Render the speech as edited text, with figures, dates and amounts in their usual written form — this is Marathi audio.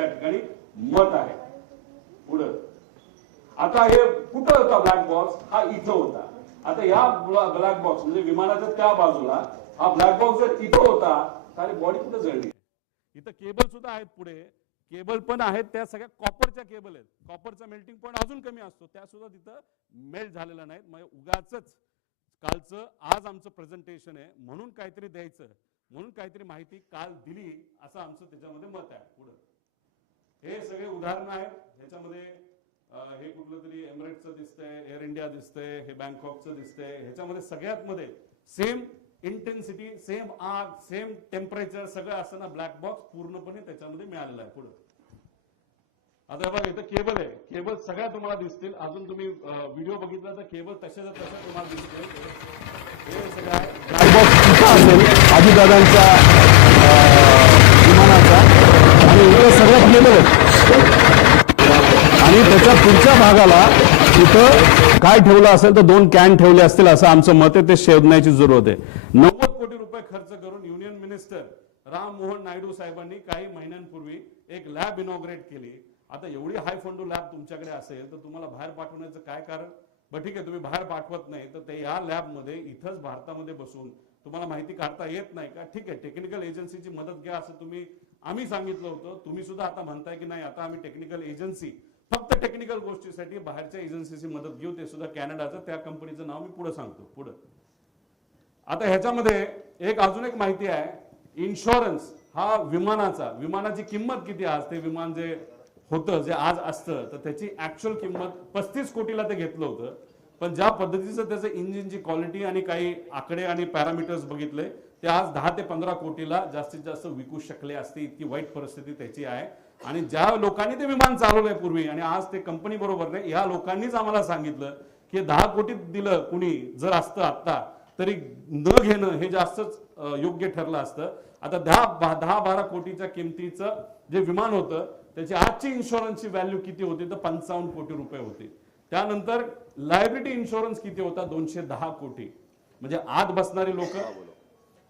त्या ठिकाणी मत आहे. पुढे आता हे कुठं होता ब्लॅक बॉक्स? हा इथं होता. आता या ब्लॅक बॉक्स म्हणजे विमानाच्या त्या बाजूला हा ब्लॅक बॉक्स जर इथं होता तर बॉडी कुठं जळली? इथं केबल सुद्धा आहेत, पुढे केबल पण आहेत, त्या सगळ्या कॉपरच्या केबल आहेत. कॉपरचा मेल्टिंग पॉईंट अजून कमी असतो, त्या सुद्धा तिथं मेल्ट झालेला नाहीत. म्हणजे उगाचच कालचं आज आमचं प्रेझेंटेशन आहे म्हणून काहीतरी द्यायचं, म्हणून काहीतरी माहिती काल दिली असं आमचं त्याच्यामध्ये मत आहे. पुढे हे सगळे उदाहरणं आहेत. ह्याच्यामध्ये हे कुठलं तरी एमिरेट्सचं दिसतंय, एअर इंडिया दिसतंय, हे बँकॉकचं दिसतंय. ह्याच्यामध्ये सगळ्यात मध्ये सेम इंटेन्सिटी, सेम आग, सेम टेम्परेचर सगळं असताना ब्लॅक बॉक्स पूर्णपणे त्याच्यामध्ये मिळालेला आहे. पुढे आता बघा इथं केबल आहे, केबल सगळ्या तुम्हाला दिसतील. अजून तुम्ही व्हिडिओ बघितला तर केबल तशाच तशा तुम्हाला दिसतील. हे सगळं आहे ब्लॅक बॉक्स कुठं असेल अजितदादांच्या विमानाचा, आणि इकडे सगळ्या केबल आहेत. आणि त्याच्या पुढच्या भागाला तिथं काय ठेवलं असेल तर 2 कॅन ठेवले असतील असं आमचं मत आहे. ते शोधण्याची जरूरत आहे. 90 कोटी रुपये खर्च करून युनियन मिनिस्टर राम मोहन नायडू साहेबांनी काही महिन्यांपूर्वी एक लॅब इनॉग्रेट केली. आता एवढी हाय फंडू लॅब तुमच्याकडे असेल तर तुम्हाला बाहेर पाठवण्याचं काय कारण? बरं ठीक आहे, तुम्ही बाहेर पाठवत नाही तर ते या लॅबमध्ये इथंच भारतामध्ये बसून तुम्हाला माहिती काढता येत नाही का? ठीक आहे, टेक्निकल एजन्सीची मदत घ्या असं आम्ही सांगितलं होतं. तुम्ही सुद्धा आता म्हणताय की नाही आता आम्ही टेक्निकल एजन्सी फक्त टेक्निकल गोष्टीसाठी बाहेरच्या एजन्सीची मदत घेऊ, ते सुद्धा कॅनडाचं. त्या कंपनीचं नाव मी पुढे सांगतो. पुढे आता ह्याच्यामध्ये अजून एक माहिती आहे. इन्शुरन्स हा विमानाची किंमत किती? आज ते विमान जे होतं, जे आज असतं, तर त्याची ऍक्च्युअल किंमत 35 कोटीला ते घेतलं होतं. पण ज्या पद्धतीचं त्याचं इंजिनची क्वालिटी आणि काही आकडे आणि पॅरामीटर्स बघितले, ते आज 10 ते 15 कोटीला जास्तीत जास्त विकू शकले असते. इतकी वाईट परिस्थिती त्याची आहे. आणि ज्या लोकांनी ते विमान चालवलंय पूर्वी आणि आज ते कंपनी बरोबर नाही, या लोकांनीच आम्हाला सांगितलं की 10 कोटीत दिलं कुणी जर असतं आता तरी न घेणं हे जास्तच योग्य ठरलं असतं. आता 10-12 कोटीच्या किमतीचं जे विमान होतं त्याची आजची इन्शुरन्सची व्हॅल्यू किती होती तर 55 कोटी रुपये होती. त्यानंतर लायबिलिटी इन्शुरन्स किती होता? 210 कोटी. म्हणजे आत बसणारी लोक